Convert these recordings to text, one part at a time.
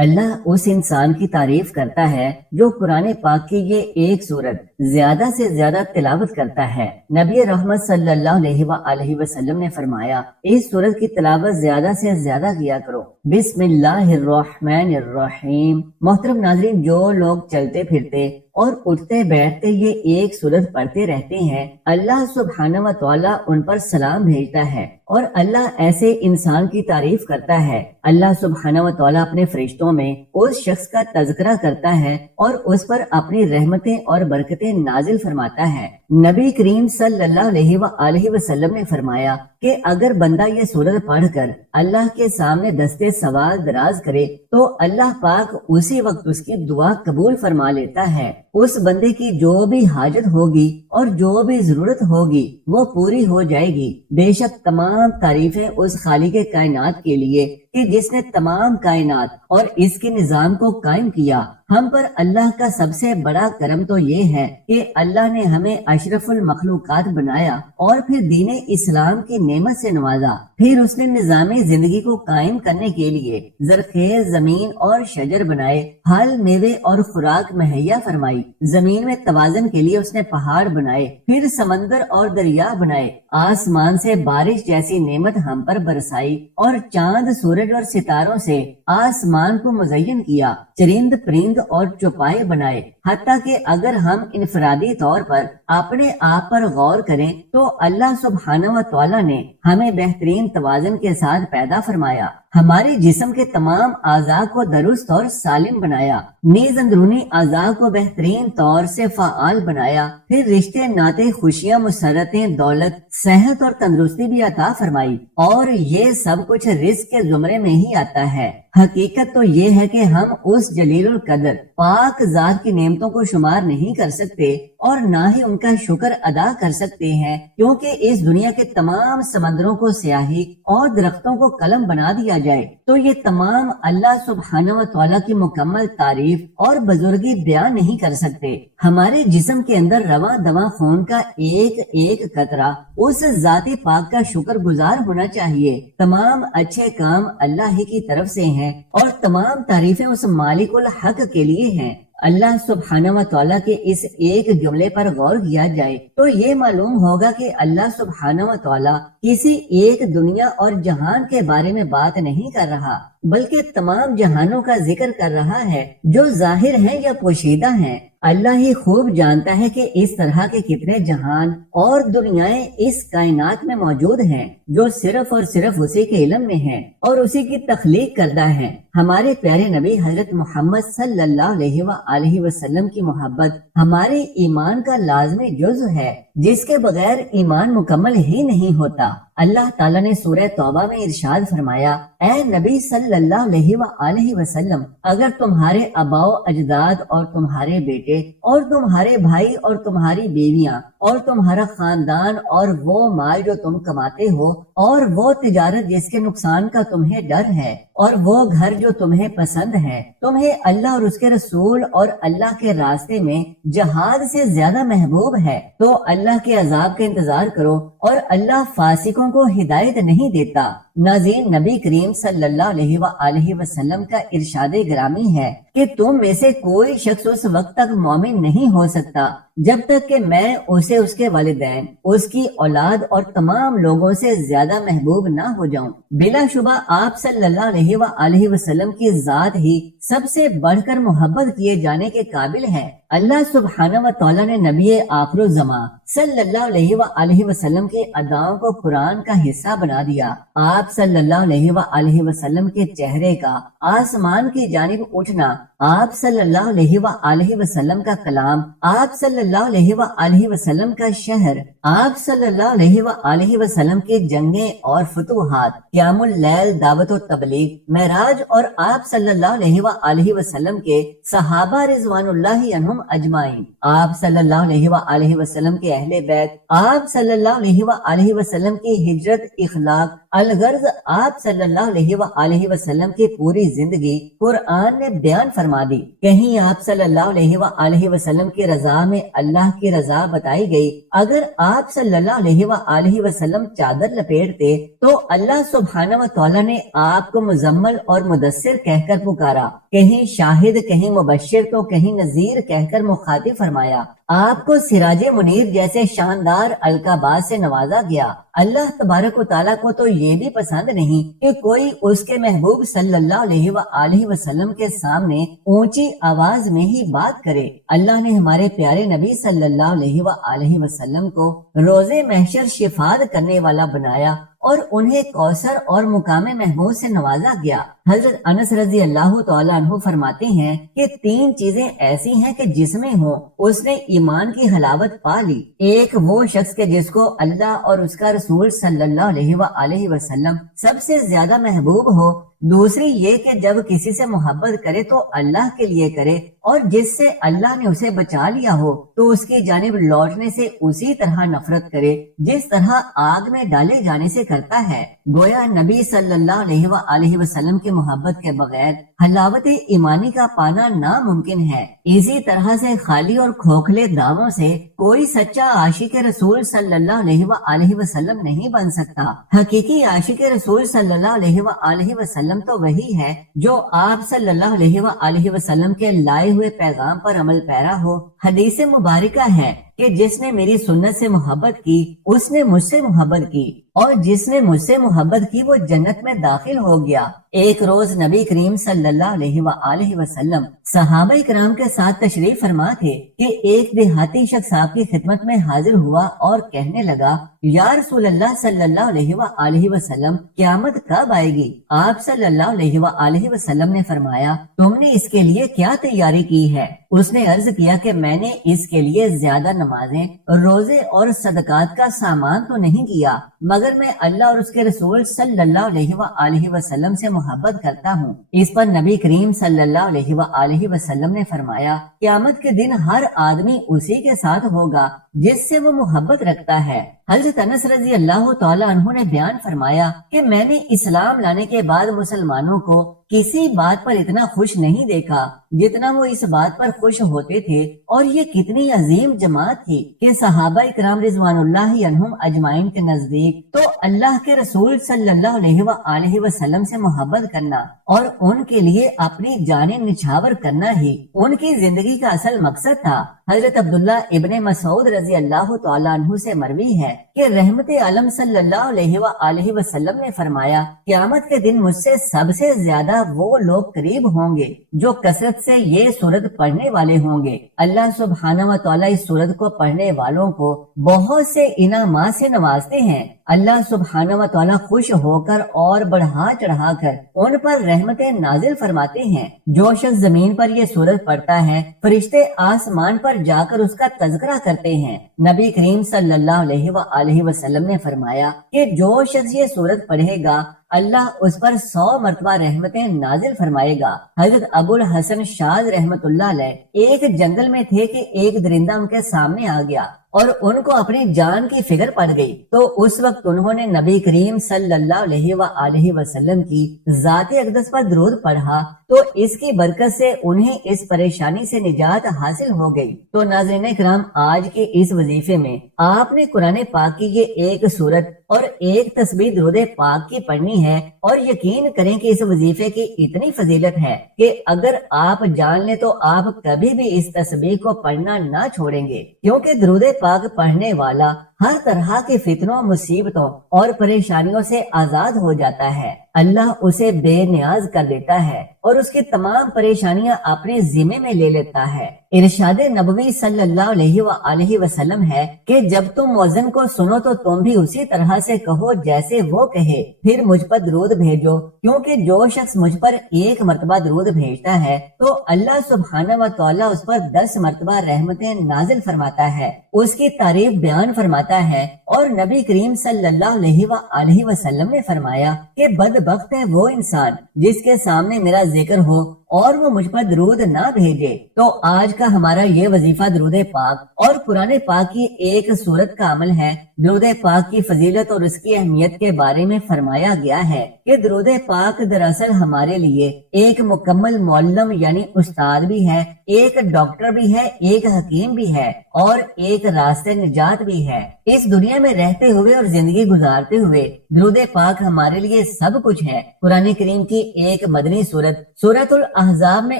اللہ اس انسان کی تعریف کرتا ہے جو قرآن پاک کی یہ ایک سورت زیادہ سے زیادہ تلاوت کرتا ہے۔ نبی رحمت صلی اللہ علیہ وآلہ وسلم نے فرمایا، اس سورت کی تلاوت زیادہ سے زیادہ کیا کرو۔ بسم اللہ الرحمن الرحیم۔ محترم ناظرین، جو لوگ چلتے پھرتے اور اٹھتے بیٹھتے یہ ایک سورت پڑھتے رہتے ہیں، اللہ سبحانہ و تعالیٰ ان پر سلام بھیجتا ہے اور اللہ ایسے انسان کی تعریف کرتا ہے۔ اللہ سبحانہ و تعالیٰ اپنے فرشتوں میں اس شخص کا تذکرہ کرتا ہے اور اس پر اپنی رحمتیں اور برکتیں نازل فرماتا ہے۔ نبی کریم صلی اللہ علیہ وآلہ وسلم نے فرمایا کہ اگر بندہ یہ سورت پڑھ کر اللہ کے سامنے دستے سوال دراز کرے تو اللہ پاک اسی وقت اس کی دعا قبول فرما لیتا ہے۔ اس بندے کی جو بھی حاجت ہوگی اور جو بھی ضرورت ہوگی وہ پوری ہو جائے گی۔ بے شک تمام تعریفیں اس خالق کائنات کے لیے کہ جس نے تمام کائنات اور اس کے نظام کو قائم کیا۔ ہم پر اللہ کا سب سے بڑا کرم تو یہ ہے کہ اللہ نے ہمیں اشرف المخلوقات بنایا اور پھر دین اسلام کی نعمت سے نوازا۔ پھر اس نے نظام زندگی کو قائم کرنے کے لیے زرخیز زمین اور شجر بنائے، پھل میوے اور خوراک مہیا فرمائی۔ زمین میں توازن کے لیے اس نے پہاڑ بنائے، پھر سمندر اور دریا بنائے۔ آسمان سے بارش جیسی نعمت ہم پر برسائی اور چاند سورج اور ستاروں سے آسمان کو مزین کیا۔ چرند پرند اور چوپائے بنائے، حتیٰ کہ اگر ہم انفرادی طور پر اپنے آپ پر غور کریں تو اللہ سبحانہ و تعالیٰ نے ہمیں بہترین توازن کے ساتھ پیدا فرمایا۔ ہمارے جسم کے تمام اعضاء کو درست اور سالم بنایا، نیز اندرونی اعضاء کو بہترین طور سے فعال بنایا، پھر رشتے ناطے خوشیاں مسرتیں دولت صحت اور تندرستی بھی عطا فرمائی، اور یہ سب کچھ رزق کے زمرے میں ہی آتا ہے۔ حقیقت تو یہ ہے کہ ہم اس جلیل القدر پاک ذات کی نعمتوں کو شمار نہیں کر سکتے اور نہ ہی ان کا شکر ادا کر سکتے ہیں، کیونکہ اس دنیا کے تمام سمندروں کو سیاہی اور درختوں کو قلم بنا دیا جائے تو یہ تمام اللہ سبحانہ و تعالیٰ کی مکمل تعریف اور بزرگی بیان نہیں کر سکتے۔ ہمارے جسم کے اندر رواں دواں خون کا ایک ایک قطرہ اس ذات پاک کا شکر گزار ہونا چاہیے۔ تمام اچھے کام اللہ ہی کی طرف سے ہیں اور تمام تعریفیں اس مالک الحق کے لیے ہیں۔ اللہ سبحانہ و تعالیٰ کے اس ایک جملے پر غور کیا جائے تو یہ معلوم ہوگا کہ اللہ سبحانہ و تعالیٰ کسی ایک دنیا اور جہان کے بارے میں بات نہیں کر رہا، بلکہ تمام جہانوں کا ذکر کر رہا ہے جو ظاہر ہیں یا پوشیدہ ہیں۔ اللہ ہی خوب جانتا ہے کہ اس طرح کے کتنے جہان اور دنیایں اس کائنات میں موجود ہیں جو صرف اور صرف اسی کے علم میں ہیں اور اسی کی تخلیق کردہ ہیں۔ ہمارے پیارے نبی حضرت محمد صلی اللہ علیہ وآلہ وسلم کی محبت ہمارے ایمان کا لازمی جزو ہے، جس کے بغیر ایمان مکمل ہی نہیں ہوتا۔ اللہ تعالیٰ نے سورہ توبہ میں ارشاد فرمایا، اے نبی صلی اللہ علیہ وآلہ وسلم، اگر تمہارے آباء و اجداد اور تمہارے بیٹے اور تمہارے بھائی اور تمہاری بیویاں اور تمہارا خاندان اور وہ مال جو تم کماتے ہو اور وہ تجارت جس کے نقصان کا تمہیں ڈر ہے اور وہ گھر جو تمہیں پسند ہے، تمہیں اللہ اور اس کے رسول اور اللہ کے راستے میں جہاد سے زیادہ محبوب ہے تو اللہ کے عذاب کا انتظار کرو، اور اللہ فاسقوں کو ہدایت نہیں دیتا۔ ناظرین، نبی کریم صلی اللہ علیہ وآلہ وسلم کا ارشاد گرامی ہے کہ تم میں سے کوئی شخص اس وقت تک مومن نہیں ہو سکتا جب تک کہ میں اسے اس کے والدین، اس کی اولاد اور تمام لوگوں سے زیادہ محبوب نہ ہو جاؤں۔ بلا شبہ آپ صلی اللہ علیہ وآلہ وسلم کی ذات ہی سب سے بڑھ کر محبت کیے جانے کے قابل ہے۔ اللہ سبحانہ و تعالیٰ نے نبی آخر الزمان صلی اللہ علیہ وآلہ وسلم کی اداؤں کو قرآن کا حصہ بنا دیا۔ آپ صلی اللہ علیہ وآلہ وسلم کے چہرے کا آسمان کی جانب اٹھنا، آپ صلی اللہ علیہ وآلہ وسلم کا کلام، آپ صلی اللہ علیہ وآلہ وسلم کا شہر، آپ صلی اللہ علیہ وآلہ وسلم کی جنگیں اور فتوحات، قیام اللیل، دعوت و تبلیغ، معراج، اور آپ صلی اللہ علیہ وآلہ وسلم کے صحابہ رضوان اللہ عنہم اجمعین، آپ صلی اللہ علیہ وآلہ وسلم کے اہل بیت، آپ صلی اللہ علیہ وآلہ وسلم کی ہجرت، اخلاق الغرض آپ صلی اللہ علیہ وآلہ وسلم کی پوری زندگی قرآن نے بیان فرما دی۔ کہیں آپ صلی اللہ علیہ وآلہ وسلم کی رضا میں اللہ کی رضا بتائی گئی۔ اگر آپ صلی اللہ علیہ وآلہ وسلم چادر لپیٹتے تو اللہ سبحانہ و تعالیٰ نے آپ کو مزمل اور مدثر کہہ کر پکارا، کہیں شاہد کہیں مبشر تو کہیں نذیر کہہ کر مخاطب فرمایا۔ آپ کو سراج منیر جیسے شاندار القابات سے نوازا گیا۔ اللہ تبارک و تعالیٰ کو تو یہ بھی پسند نہیں کہ کوئی اس کے محبوب صلی اللہ علیہ وآلہ وسلم کے سامنے اونچی آواز میں ہی بات کرے۔ اللہ نے ہمارے پیارے نبی صلی اللہ علیہ وآلہ وسلم کو روز محشر شفاعت کرنے والا بنایا اور انہیں کوثر اور مقام محمود سے نوازا گیا۔ حضرت انس رضی اللہ تعالیٰ عنہ فرماتے ہیں کہ 3 چیزیں ایسی ہیں کہ جس میں ہو اس نے ایمان کی حلاوت پا لی۔ ایک وہ شخص کے جس کو اللہ اور اس کا رسول صلی اللہ علیہ وآلہ وسلم سب سے زیادہ محبوب ہو۔ دوسری یہ کہ جب کسی سے محبت کرے تو اللہ کے لیے کرے، اور جس سے اللہ نے اسے بچا لیا ہو تو اس کی جانب لوٹنے سے اسی طرح نفرت کرے جس طرح آگ میں ڈالے جانے سے کرتا ہے۔ گویا نبی صلی اللہ علیہ وآلہ وسلم کی محبت کے بغیر حلاوت ایمانی کا پانا ناممکن ہے۔ اسی طرح سے خالی اور کھوکھلے دعووں سے کوئی سچا عاشق رسول صلی اللہ علیہ وآلہ وسلم نہیں بن سکتا۔ حقیقی عاشق رسول صلی اللہ علیہ وآلہ وسلم تو وہی ہے جو آپ صلی اللہ علیہ وآلہ وسلم کے لائے ہوئے پیغام پر عمل پیرا ہو۔ حدیث مبارکہ ہے کہ جس نے میری سنت سے محبت کی اس نے مجھ سے محبت کی، اور جس نے مجھ سے محبت کی وہ جنت میں داخل ہو گیا۔ ایک روز نبی کریم صلی اللہ علیہ وآلہ وسلم صحابہ کرام کے ساتھ تشریف فرما تھے کہ ایک دیہاتی شخص آپ کی خدمت میں حاضر ہوا اور کہنے لگا، یا رسول اللہ صلی اللہ علیہ وآلہ وسلم، قیامت کب آئے گی؟ آپ صلی اللہ علیہ وآلہ وسلم نے فرمایا، تم نے اس کے لیے کیا تیاری کی ہے؟ اس نے عرض کیا کہ میں نے اس کے لیے زیادہ نمازیں، روزے اور صدقات کا سامان تو نہیں کیا، مگر میں اللہ اور اس کے رسول صلی اللہ علیہ وآلہ وسلم سے محبت کرتا ہوں۔ اس پر نبی کریم صلی اللہ علیہ وآلہ وسلم نے فرمایا، قیامت کے دن ہر آدمی اسی کے ساتھ ہوگا جس سے وہ محبت رکھتا ہے۔ حضرت انس رضی اللہ تعالیٰ عنہ نے بیان فرمایا کہ میں نے اسلام لانے کے بعد مسلمانوں کو کسی بات پر اتنا خوش نہیں دیکھا جتنا وہ اس بات پر خوش ہوتے تھے، اور یہ کتنی عظیم جماعت تھی کہ صحابہ کرام رضوان اللہ عنہم اجمعین کے نزدیک تو اللہ کے رسول صلی اللہ علیہ وآلہ وسلم سے محبت کرنا اور ان کے لیے اپنی جانیں نچھاور کرنا ہی ان کی زندگی کا اصل مقصد تھا۔ حضرت عبداللہ ابن مسعود رضی اللہ تعالیٰ عنہ سے مروی ہے کہ رحمت عالم صلی اللہ علیہ وآلہ وسلم نے فرمایا، قیامت کے دن مجھ سے سب سے زیادہ وہ لوگ قریب ہوں گے جو کثرت سے یہ سورت پڑھنے والے ہوں گے۔ اللہ سبحانہ و تعالیٰ اس سورت کو پڑھنے والوں کو بہت سے انعامات سے نوازتے ہیں۔ اللہ سبحانہ و تعالیٰ خوش ہو کر اور بڑھا چڑھا کر ان پر رحمتیں نازل فرماتے ہیں۔ جو شخص زمین پر یہ سورت پڑھتا ہے، فرشتے آسمان پر جا کر اس کا تذکرہ کرتے ہیں۔ نبی کریم صلی اللہ علیہ وآلہ وسلم نے فرمایا کہ جو شخص یہ سورت پڑھے گا اللہ اس پر 100 مرتبہ رحمتیں نازل فرمائے گا۔ حضرت ابو الحسن شاذ رحمت اللہ علیہ ایک جنگل میں تھے کہ ایک درندہ ان کے سامنے آ گیا اور ان کو اپنی جان کی فکر پڑ گئی، تو اس وقت انہوں نے نبی کریم صلی اللہ علیہ وآلہ وسلم کی ذات اقدس پر درود پڑھا، تو اس کی برکت سے انہیں اس پریشانی سے نجات حاصل ہو گئی۔ تو ناظرین کرام، آج کے اس وظیفے میں آپ نے قرآن پاک کی یہ ایک سورت اور ایک تسبیح درود پاک کی پڑھنی ہے، اور یقین کریں کہ اس وظیفے کی اتنی فضیلت ہے کہ اگر آپ جان لیں تو آپ کبھی بھی اس تسبیح کو پڑھنا نہ چھوڑیں گے، کیونکہ درود پاک پڑھنے والا ہر طرح کے فتنوں، مصیبتوں اور پریشانیوں سے آزاد ہو جاتا ہے۔ اللہ اسے بے نیاز کر دیتا ہے اور اس کی تمام پریشانیاں اپنے ذمے میں لے لیتا ہے۔ ارشاد نبوی صلی اللہ علیہ وآلہ وسلم ہے کہ جب تم مؤذن کو سنو تو تم بھی اسی طرح سے کہو جیسے وہ کہے، پھر مجھ پر درود بھیجو، کیونکہ جو شخص مجھ پر 1 مرتبہ درود بھیجتا ہے تو اللہ سبحانہ و تعالیٰ اس پر 10 مرتبہ رحمتیں نازل فرماتا ہے، اس کی تعریف بیان فرماتا ہے۔ اور نبی کریم صلی اللہ علیہ وآلہ وسلم نے فرمایا کہ بدبخت ہے وہ انسان جس کے سامنے میرا ذکر ہو اور وہ مجھ پر درود نہ بھیجے تو آج کا ہمارا یہ وظیفہ درود پاک اور قرآن پاک کی ایک سورت کا عمل ہے۔ درود پاک کی فضیلت اور اس کی اہمیت کے بارے میں فرمایا گیا ہے کہ درود پاک دراصل ہمارے لیے ایک مکمل معلم یعنی استاد بھی ہے، ایک ڈاکٹر بھی ہے، ایک حکیم بھی ہے اور ایک راستے نجات بھی ہے۔ اس دنیا میں رہتے ہوئے اور زندگی گزارتے ہوئے درود پاک ہمارے لیے سب کچھ ہے۔ قرآن کریم کی ایک مدنی سورت سورۃ الاحزاب میں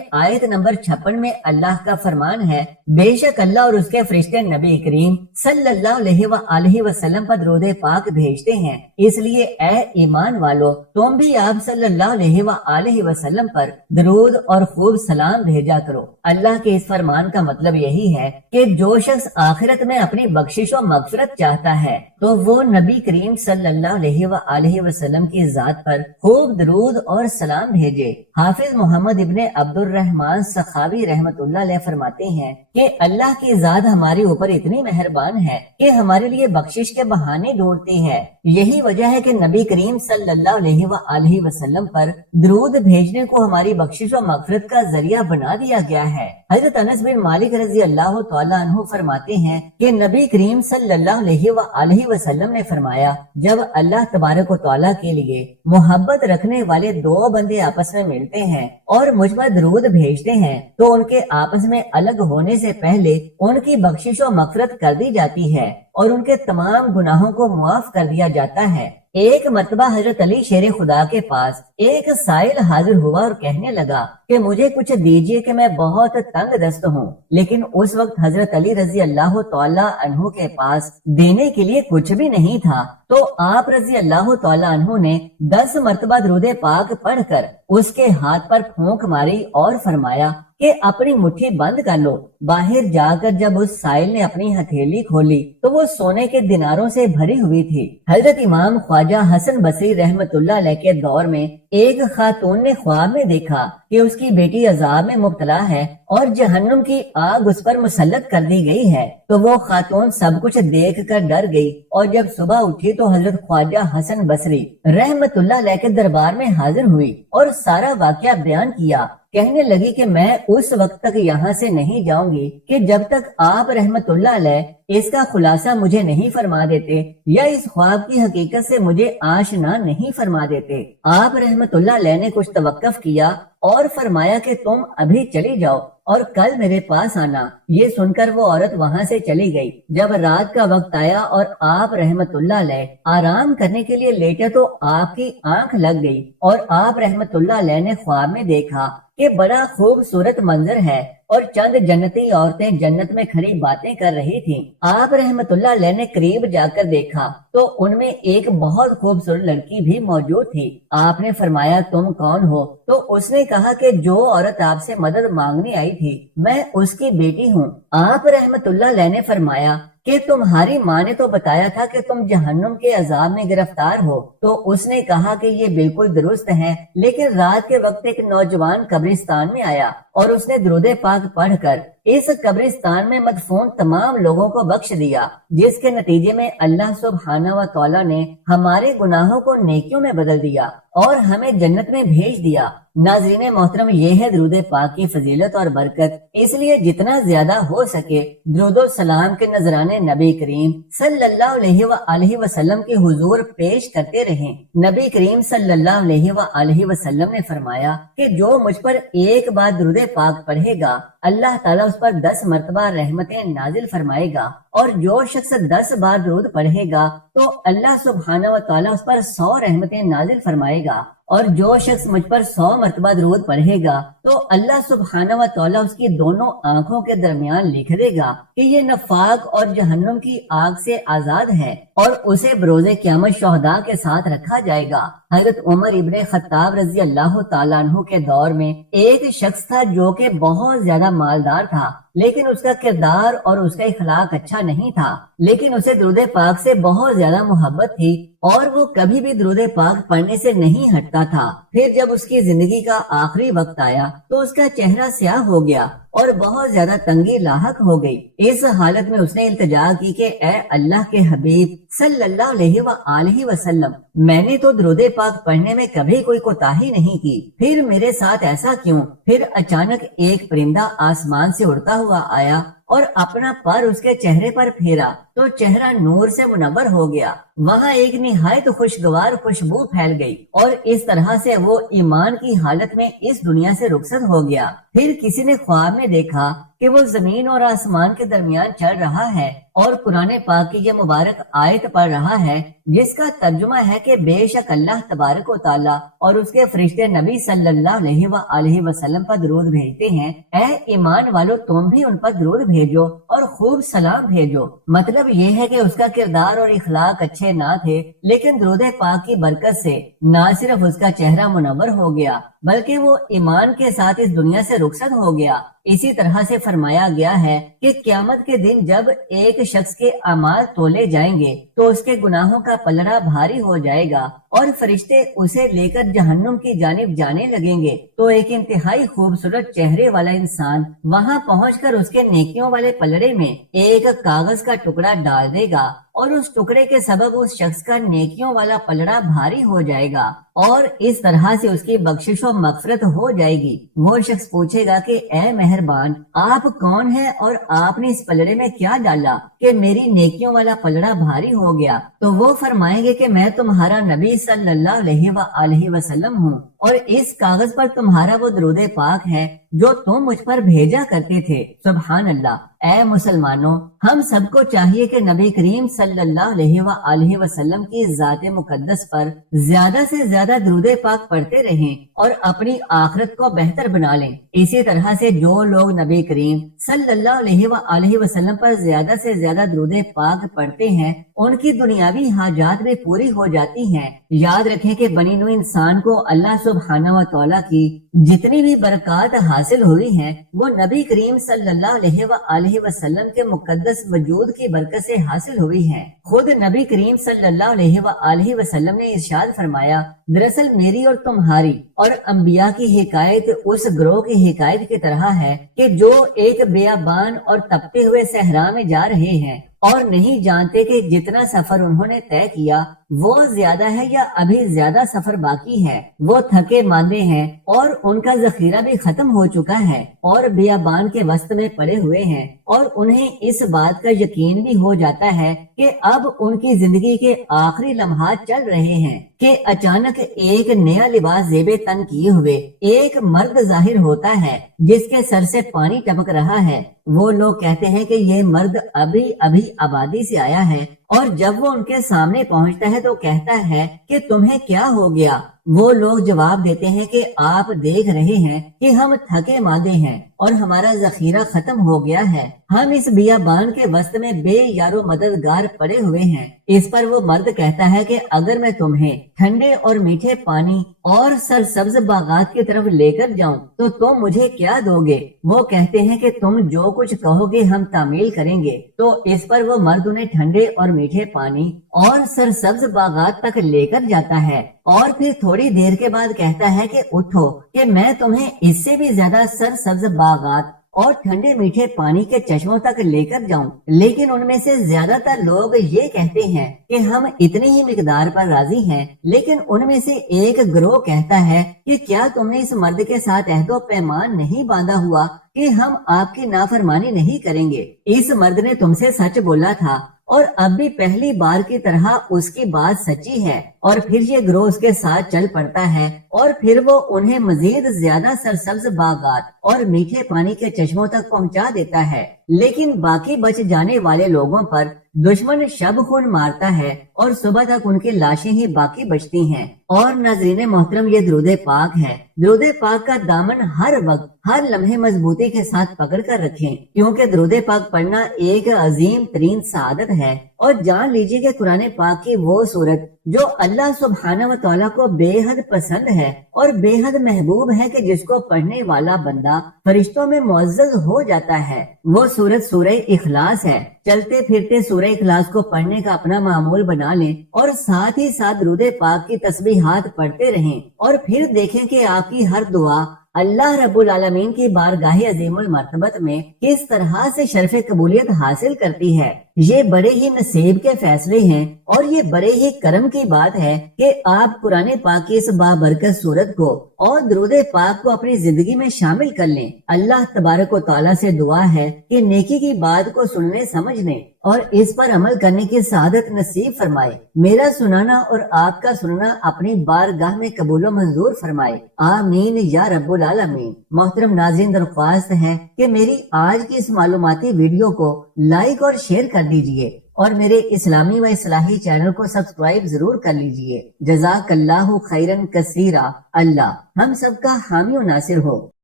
آیت نمبر 56 میں اللہ کا فرمان ہے، بے شک اللہ اور اس کے فرشتے نبی کریم صلی اللہ علیہ وآلہ وسلم پر درود پاک بھیجتے ہیں، اس لیے اے ایمان والو تم بھی آپ صلی اللہ علیہ وآلہ وسلم پر درود اور خوب سلام بھیجا کرو۔ اللہ کے اس فرمان کا مطلب یہی ہے کہ جو شخص آخرت میں اپنی بخشش و مغفرت چاہتا ہے تو وہ نبی کریم صلی اللہ علیہ وآلہ وسلم کی ذات پر خوب درود اور سلام بھیجے۔ حافظ محمد ابن عبد الرحمن سخاوی رحمت اللہ علیہ فرماتے ہیں کہ اللہ کی ذات ہمارے اوپر اتنی مہربان ہے کہ ہمارے لیے بخشش کے بہانے ڈھونڈتی ہے۔ یہی وجہ ہے کہ نبی کریم صلی اللہ علیہ وآلہ وسلم پر درود بھیجنے کو ہماری بخشش و مغفرت کا ذریعہ بنا دیا گیا ہے۔ حضرت انس بن مالک رضی اللہ تعالیٰ عنہ فرماتے ہیں کہ نبی کریم صلی اللہ علیہ وآلہ وسلم نے فرمایا، جب اللہ تبارک و تعالیٰ کے لیے محبت رکھنے والے دو بندے آپس میں ملتے ہیں اور مجھ پر درود بھیجتے ہیں تو ان کے آپس میں الگ ہونے سے پہلے ان کی بخشش و مغفرت کر دی جاتی ہے اور ان کے تمام گناہوں کو معاف کر دیا جاتا ہے۔ ایک مرتبہ حضرت علی شیر خدا کے پاس ایک سائل حاضر ہوا اور کہنے لگا کہ مجھے کچھ دیجیے کہ میں بہت تنگ دست ہوں، لیکن اس وقت حضرت علی رضی اللہ تعالیٰ عنہ کے پاس دینے کے لیے کچھ بھی نہیں تھا، تو آپ رضی اللہ تعالیٰ عنہ نے 10 مرتبہ درود پاک پڑھ کر اس کے ہاتھ پر پھونک ماری اور فرمایا کہ اپنی مٹھی بند کر لو۔ باہر جا کر جب اس سائل نے اپنی ہتھیلی کھولی تو وہ سونے کے دیناروں سے بھری ہوئی تھی۔ حضرت امام خواجہ حسن بصری رحمت اللہ علیہ کے دور میں ایک خاتون نے خواب میں دیکھا کہ اس کی بیٹی عذاب میں مبتلا ہے اور جہنم کی آگ اس پر مسلط کر دی گئی ہے، تو وہ خاتون سب کچھ دیکھ کر ڈر گئی اور جب صبح اٹھی تو حضرت خواجہ حسن بصری رحمت اللہ علیہ کے دربار میں حاضر ہوئی اور سارا واقعہ بیان کیا۔ کہنے لگی کہ میں اس وقت تک یہاں سے نہیں جاؤں گی کہ جب تک آپ رحمت اللہ علیہ اس کا خلاصہ مجھے نہیں فرما دیتے یا اس خواب کی حقیقت سے مجھے آشنا نہیں فرما دیتے۔ آپ رحمت اللہ علیہ نے کچھ توقف کیا اور فرمایا کہ تم ابھی چلی جاؤ اور کل میرے پاس آنا۔ یہ سن کر وہ عورت وہاں سے چلی گئی۔ جب رات کا وقت آیا اور آپ رحمت اللہ علیہ آرام کرنے کے لیے لیٹے تو آپ کی آنکھ لگ گئی اور آپ رحمت اللہ علیہ نے خواب میں دیکھا کہ بڑا خوبصورت منظر ہے اور چند جنتی عورتیں جنت میں کھڑی باتیں کر رہی تھیں۔ آپ رحمت اللہ علیہ نے قریب جا کر دیکھا تو ان میں ایک بہت خوبصورت لڑکی بھی موجود تھی۔ آپ نے فرمایا تم کون ہو؟ تو اس نے کہا کہ جو عورت آپ سے مدد مانگنے آئی تھی میں اس کی بیٹی ہوں۔ آپ رحمت اللہ علیہ نے فرمایا کہ تمہاری ماں نے تو بتایا تھا کہ تم جہنم کے عذاب میں گرفتار ہو، تو اس نے کہا کہ یہ بالکل درست ہے، لیکن رات کے وقت ایک نوجوان قبرستان میں آیا اور اس نے درود پاک پڑھ کر اس قبرستان میں مدفون تمام لوگوں کو بخش دیا، جس کے نتیجے میں اللہ سبحانہ و تعالیٰ نے ہمارے گناہوں کو نیکیوں میں بدل دیا اور ہمیں جنت میں بھیج دیا۔ ناظرین محترم، یہ ہے درود پاک کی فضیلت اور برکت، اس لیے جتنا زیادہ ہو سکے درود و سلام کے نذرانے نبی کریم صلی اللہ علیہ وآلہ وسلم کے حضور پیش کرتے رہیں۔ نبی کریم صلی اللہ علیہ وآلہ وسلم نے فرمایا کہ جو مجھ پر ایک بار درود پاک پڑھے گا اللہ تعالیٰ اس پر 10 مرتبہ رحمتیں نازل فرمائے گا، اور جو شخص 10 بار درود پڑھے گا تو اللہ سبحانہ و تعالیٰ اس پر 100 رحمتیں نازل فرمائے گا، اور جو شخص مجھ پر 100 مرتبہ درود پڑھے گا تو اللہ سبحانہ و تعالیٰ اس کی دونوں آنکھوں کے درمیان لکھ دے گا کہ یہ نفاق اور جہنم کی آگ سے آزاد ہے، اور اسے بروز قیامت شہداء کے ساتھ رکھا جائے گا۔ حضرت عمر ابن خطاب رضی اللہ تعالیٰ عنہ کے دور میں ایک شخص تھا جو کہ بہت زیادہ مالدار تھا، لیکن اس کا کردار اور اس کا اخلاق اچھا نہیں تھا، لیکن اسے درود پاک سے بہت زیادہ محبت تھی اور وہ کبھی بھی درود پاک پڑھنے سے نہیں ہٹتا تھا۔ پھر جب اس کی زندگی کا آخری وقت آیا تو اس کا چہرہ سیاہ ہو گیا اور بہت زیادہ تنگی لاحق ہو گئی۔ اس حالت میں اس نے التجا کی کہ اے اللہ کے حبیب صلی اللہ علیہ وآلہ وسلم، میں نے تو درود پاک پڑھنے میں کبھی کوئی کوتاہی نہیں کی، پھر میرے ساتھ ایسا کیوں؟ پھر اچانک ایک پرندہ آسمان سے اڑتا ہوا آیا اور اپنا پر اس کے چہرے پر پھیرا تو چہرہ نور سے منور ہو گیا۔ وہاں ایک نہایت خوشگوار خوشبو پھیل گئی اور اس طرح سے وہ ایمان کی حالت میں اس دنیا سے رخصت ہو گیا۔ پھر کسی نے خواب میں دیکھا کہ وہ زمین اور آسمان کے درمیان چل رہا ہے اور قرآن پاک کی یہ مبارک آیت پڑھ رہا ہے جس کا ترجمہ ہے کہ بے شک اللہ تبارک و تعالیٰ اور اس کے فرشتے نبی صلی اللہ علیہ وآلہ وسلم پر درود بھیجتے ہیں، اے ایمان والو تم بھی ان پر درود بھیجو اور خوب سلام بھیجو۔ مطلب یہ ہے کہ اس کا کردار اور اخلاق اچھے نہ تھے، لیکن درود پاک کی برکت سے نہ صرف اس کا چہرہ منور ہو گیا بلکہ وہ ایمان کے ساتھ اس دنیا سے رخصت ہو گیا۔ اسی طرح سے فرمایا گیا ہے کہ قیامت کے دن جب ایک شخص کے اعمال تولے جائیں گے تو اس کے گناہوں کا پلڑا بھاری ہو جائے گا اور فرشتے اسے لے کر جہنم کی جانب جانے لگیں گے، تو ایک انتہائی خوبصورت چہرے والا انسان وہاں پہنچ کر اس کے نیکیوں والے پلڑے میں ایک کاغذ کا ٹکڑا ڈال دے گا اور اس ٹکڑے کے سبب اس شخص کا نیکیوں والا پلڑا بھاری ہو جائے گا اور اس طرح سے اس کی بخشش و مغفرت ہو جائے گی۔ وہ شخص پوچھے گا کہ اے مہربان، آپ کون ہیں اور آپ نے اس پلڑے میں کیا ڈالا کہ میری نیکیوں والا پلڑا بھاری ہو گیا؟ تو وہ فرمائیں گے کہ میں تمہارا نبی صلی اللہ علیہ وآلہ وسلم ہوں اور اس کاغذ پر تمہارا وہ درود پاک ہے جو تم مجھ پر بھیجا کرتے تھے۔ سبحان اللہ۔ اے مسلمانوں، ہم سب کو چاہیے کہ نبی کریم صلی اللہ علیہ وآلہ وسلم کی ذات مقدس پر زیادہ سے زیادہ درود پاک پڑھتے رہیں اور اپنی آخرت کو بہتر بنا لیں۔ اسی طرح سے جو لوگ نبی کریم صلی اللہ علیہ وآلہ وسلم پر زیادہ سے زیادہ درود پاک پڑھتے ہیں ان کی دنیاوی حاجات بھی پوری ہو جاتی ہیں۔ یاد رکھیں کہ بنی نوع انسان کو اللہ سبحانہ و تعالیٰ کی جتنی بھی برکات حاصل ہوئی ہیں وہ نبی کریم صلی اللہ علیہ وآلہ وسلم کے مقدس وجود کی برکت سے حاصل ہوئی ہیں۔ خود نبی کریم صلی اللہ علیہ وآلہ وسلم نے ارشاد فرمایا، دراصل میری اور تمہاری اور انبیاء کی حکایت اس گروہ کی حکایت کی طرح ہے کہ جو ایک بیابان اور تپتے ہوئے صحرا میں جا رہے ہیں اور نہیں جانتے کہ جتنا سفر انہوں نے طے کیا وہ زیادہ ہے یا ابھی زیادہ سفر باقی ہے۔ وہ تھکے ماندے ہیں اور ان کا ذخیرہ بھی ختم ہو چکا ہے اور بیابان کے وسط میں پڑے ہوئے ہیں اور انہیں اس بات کا یقین بھی ہو جاتا ہے کہ اب ان کی زندگی کے آخری لمحات چل رہے ہیں کہ اچانک ایک نیا لباس زیب تن کیے ہوئے ایک مرد ظاہر ہوتا ہے جس کے سر سے پانی ٹپک رہا ہے۔ وہ لوگ کہتے ہیں کہ یہ مرد ابھی آبادی سے آیا ہے اور جب وہ ان کے سامنے پہنچتا ہے تو کہتا ہے کہ تمہیں کیا ہو گیا؟ وہ لوگ جواب دیتے ہیں کہ آپ دیکھ رہے ہیں کہ ہم تھکے ماندے ہیں اور ہمارا ذخیرہ ختم ہو گیا ہے، ہم اس بیابان کے وسط میں بے یارو مددگار پڑے ہوئے ہیں۔ اس پر وہ مرد کہتا ہے کہ اگر میں تمہیں ٹھنڈے اور میٹھے پانی اور سرسبز باغات کی طرف لے کر جاؤں تو تم مجھے کیا دو گے؟ وہ کہتے ہیں کہ تم جو کچھ کہو گے ہم تعمیل کریں گے۔ تو اس پر وہ مرد انہیں ٹھنڈے اور میٹھے پانی اور سرسبز باغات تک لے کر جاتا ہے اور پھر تھوڑی دیر کے بعد کہتا ہے کہ اٹھو کہ میں تمہیں اس سے بھی زیادہ سرسبز باغات اور ٹھنڈے میٹھے پانی کے چشموں تک لے کر جاؤں۔ لیکن ان میں سے زیادہ تر لوگ یہ کہتے ہیں کہ ہم اتنی ہی مقدار پر راضی ہیں، لیکن ان میں سے ایک گروہ کہتا ہے کہ کیا تم نے اس مرد کے ساتھ عہد و پیمان نہیں باندھا ہوا کہ ہم آپ کی نافرمانی نہیں کریں گے؟ اس مرد نے تم سے سچ بولا تھا اور اب بھی پہلی بار کی طرح اس کی بات سچی ہے۔ اور پھر یہ گروہ اس کے ساتھ چل پڑتا ہے اور پھر وہ انہیں مزید زیادہ سرسبز باغات اور میٹھے پانی کے چشموں تک پہنچا دیتا ہے، لیکن باقی بچ جانے والے لوگوں پر دشمن شب خون مارتا ہے اور صبح تک ان کی لاشیں ہی باقی بچتی ہیں۔ اور ناظرین محترم، یہ درود پاک ہے۔ درود پاک کا دامن ہر وقت ہر لمحے مضبوطی کے ساتھ پکڑ کر رکھیں، کیونکہ درود پاک پڑھنا ایک عظیم ترین سعادت ہے۔ اور جان لیجیے کہ قرآن پاک کی وہ سورت جو اللہ سبحانہ و تعالیٰ کو بے حد پسند ہے اور بے حد محبوب ہے کہ جس کو پڑھنے والا بندہ فرشتوں میں معزز ہو جاتا ہے، وہ سورت سورہ اخلاص ہے۔ چلتے پھرتے سورہ اخلاص کو پڑھنے کا اپنا معمول بنا لیں اور ساتھ ہی ساتھ درود پاک کی تسبیحات پڑھتے رہیں اور پھر دیکھیں کہ آپ کی ہر دعا اللہ رب العالمین کی بارگاہ عظیم المرتبت میں کس طرح سے شرف قبولیت حاصل کرتی ہے۔ یہ بڑے ہی نصیب کے فیصلے ہیں اور یہ بڑے ہی کرم کی بات ہے کہ آپ قرآن پاک کی اس بابرکت سورت کو اور درود پاک کو اپنی زندگی میں شامل کر لیں۔ اللہ تبارک و تعالیٰ سے دعا ہے کہ نیکی کی بات کو سننے سمجھنے اور اس پر عمل کرنے کی سعادت نصیب فرمائے۔ میرا سنانا اور آپ کا سننا اپنی بارگاہ میں قبول و منظور فرمائے، آمین یا رب العالمین۔ محترم ناظرین، درخواست ہے کہ میری آج کی اس معلوماتی ویڈیو کو لائک اور شیئر کر دیجئے اور میرے اسلامی و اصلاحی چینل کو سبسکرائب ضرور کر لیجئے۔ جزاک اللہ خیرن کثیرا۔ اللہ ہم سب کا حامی و ناصر ہو۔